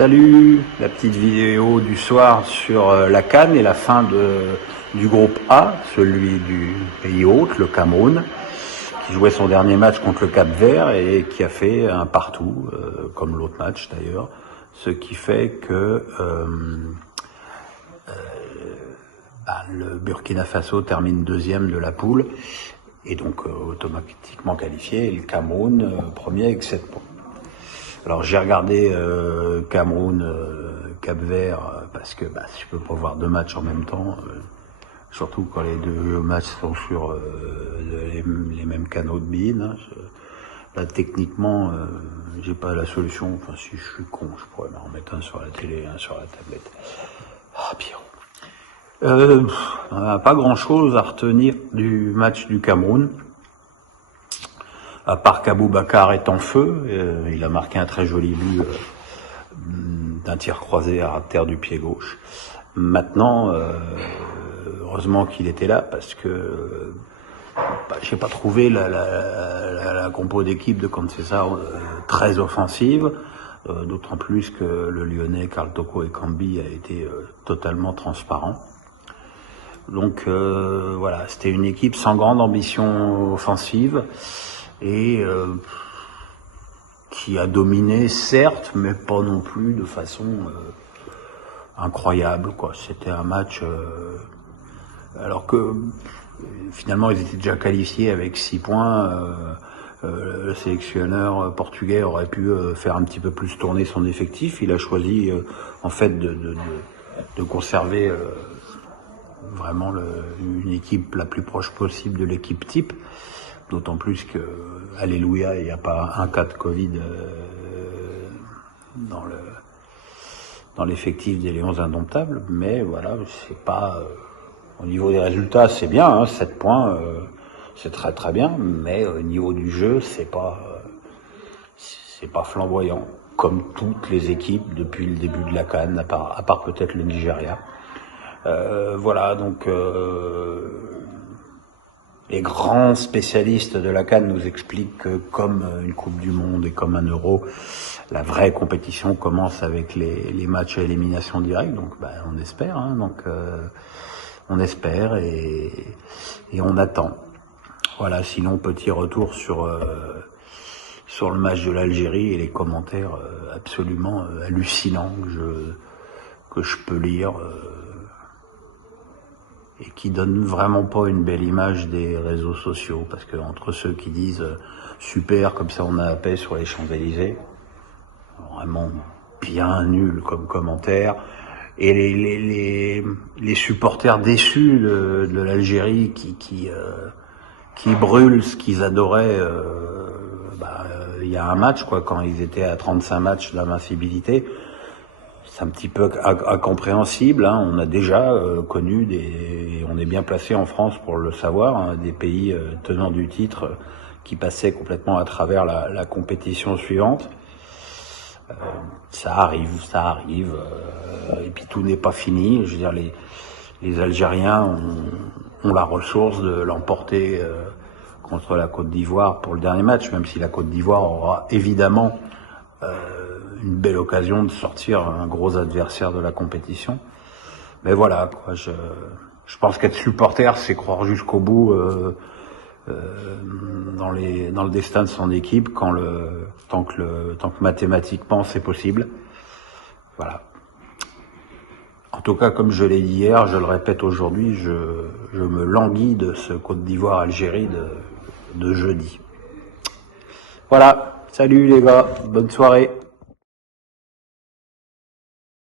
Salut, la petite vidéo du soir sur la CAN et la fin du groupe A, celui du pays hôte, le Cameroun, qui jouait son dernier match contre le Cap-Vert et qui a fait un partout, comme l'autre match d'ailleurs, ce qui fait que le Burkina Faso termine deuxième de la poule et donc automatiquement qualifié, et le Cameroun premier avec 7 points. Alors j'ai regardé Cameroun, Cap-Vert, parce que je peux pas voir deux matchs en même temps, surtout quand les deux matchs sont sur les mêmes canaux de BeIN. Hein. Là techniquement, j'ai pas la solution. Enfin si je suis con, je pourrais m'en remettre un sur la télé, un sur la tablette. Ah pire. Pas grand chose à retenir du match du Cameroun. À part qu'Aboubacar est en feu, il a marqué un très joli but d'un tir croisé à terre du pied gauche. Maintenant, heureusement qu'il était là parce que j'ai pas trouvé la compo d'équipe de Conceição très offensive, d'autant plus que le Lyonnais Karl Toko Ekambi a été totalement transparent. Donc voilà, c'était une équipe sans grande ambition offensive et qui a dominé certes, mais pas non plus de façon incroyable, quoi. C'était un match alors que finalement ils étaient déjà qualifiés avec 6 points. Le sélectionneur portugais aurait pu faire un petit peu plus tourner son effectif. Il a choisi en fait de conserver vraiment une équipe la plus proche possible de l'équipe type. D'autant plus que, alléluia, il n'y a pas un cas de Covid dans l'effectif des Lions Indomptables, mais voilà, c'est pas au niveau des résultats, c'est bien, hein, 7 points, c'est très très bien, mais au niveau du jeu, c'est pas flamboyant, comme toutes les équipes depuis le début de la CAN, à part peut-être le Nigeria. Voilà, donc les grands spécialistes de la CAN nous expliquent que comme une Coupe du Monde et comme un Euro, la vraie compétition commence avec les matchs à élimination directe. Donc on espère, hein, on espère et on attend. Voilà, sinon petit retour sur le match de l'Algérie et les commentaires absolument hallucinants que je peux lire. Et qui donne vraiment pas une belle image des réseaux sociaux, parce que entre ceux qui disent super, comme ça on a la paix sur les Champs-Élysées, vraiment bien nul comme commentaire, et les supporters déçus de l'Algérie qui brûlent ce qu'ils adoraient il y a un match, quoi, quand ils étaient à 35 matchs d'invincibilité. C'est un petit peu incompréhensible, hein. On a déjà connu on est bien placé en France pour le savoir, hein, des pays tenants du titre qui passaient complètement à travers la compétition suivante. Ça arrive, et puis tout n'est pas fini. Je veux dire, les Algériens ont la ressource de l'emporter contre la Côte d'Ivoire pour le dernier match, même si la Côte d'Ivoire aura évidemment une belle occasion de sortir un gros adversaire de la compétition. Mais voilà, quoi, je pense qu'être supporter, c'est croire jusqu'au bout dans le destin de son équipe tant que mathématiquement c'est possible. Voilà. En tout cas, comme je l'ai dit hier, je le répète aujourd'hui, je me languis de ce Côte d'Ivoire-Algérie de jeudi. Voilà. Salut les gars, bonne soirée.